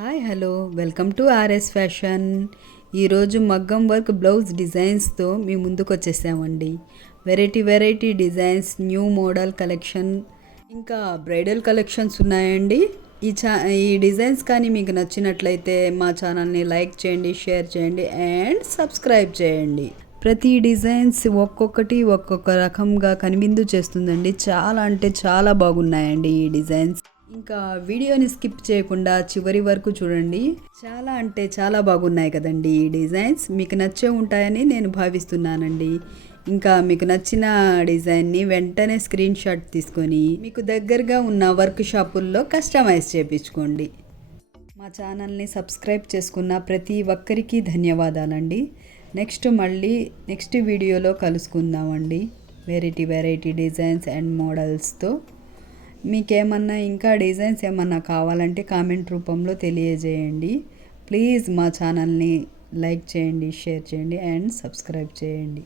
Hi hello welcome to RS fashion. ఈరోజు మగ్గం work blouse డిజైన్స్తో మీ ముందుకు వచ్చేసామండి. Variety designs, new model collection, ఇంకా బ్రైడల్ కలెక్షన్స్ ఉన్నాయండి. ఈ డిజైన్స్ కానీ మీకు నచ్చినట్లయితే మా ఛానల్ని లైక్ చేయండి, షేర్ చేయండి అండ్ సబ్స్క్రైబ్ చేయండి. ప్రతి డిజైన్స్ ఒక్కొక్కటి ఒక్కొక్క రకంగా కనువిందు చేస్తుందండి. చాలా అంటే చాలా బాగున్నాయండి ఈ డిజైన్స్. ఇంకా వీడియోని స్కిప్ చేయకుండా చివరి వరకు చూడండి. చాలా అంటే చాలా బాగున్నాయి కదండి ఈ డిజైన్స్. మీకు నచ్చే ఉంటాయని నేను భావిస్తున్నానండి. ఇంకా మీకు నచ్చిన డిజైన్ని వెంటనే స్క్రీన్ షాట్ తీసుకొని మీకు దగ్గరగా ఉన్న వర్క్ షాపుల్లో కస్టమైజ్ చేయించుకోండి. మా ఛానల్ని సబ్స్క్రైబ్ చేసుకున్న ప్రతి ఒక్కరికి ధన్యవాదాలండి. నెక్స్ట్ వీడియోలో కలుసుకుందామండి. వెరైటీ డిజైన్స్ అండ్ మోడల్స్తో. మీకేమన్నా ఇంకా డిజైన్స్ ఏమన్నా కావాలంటే కామెంట్ రూపంలో తెలియజేయండి. ప్లీజ్ మా ఛానల్ని లైక్ చేయండి, షేర్ చేయండి అండ్ సబ్స్క్రైబ్ చేయండి.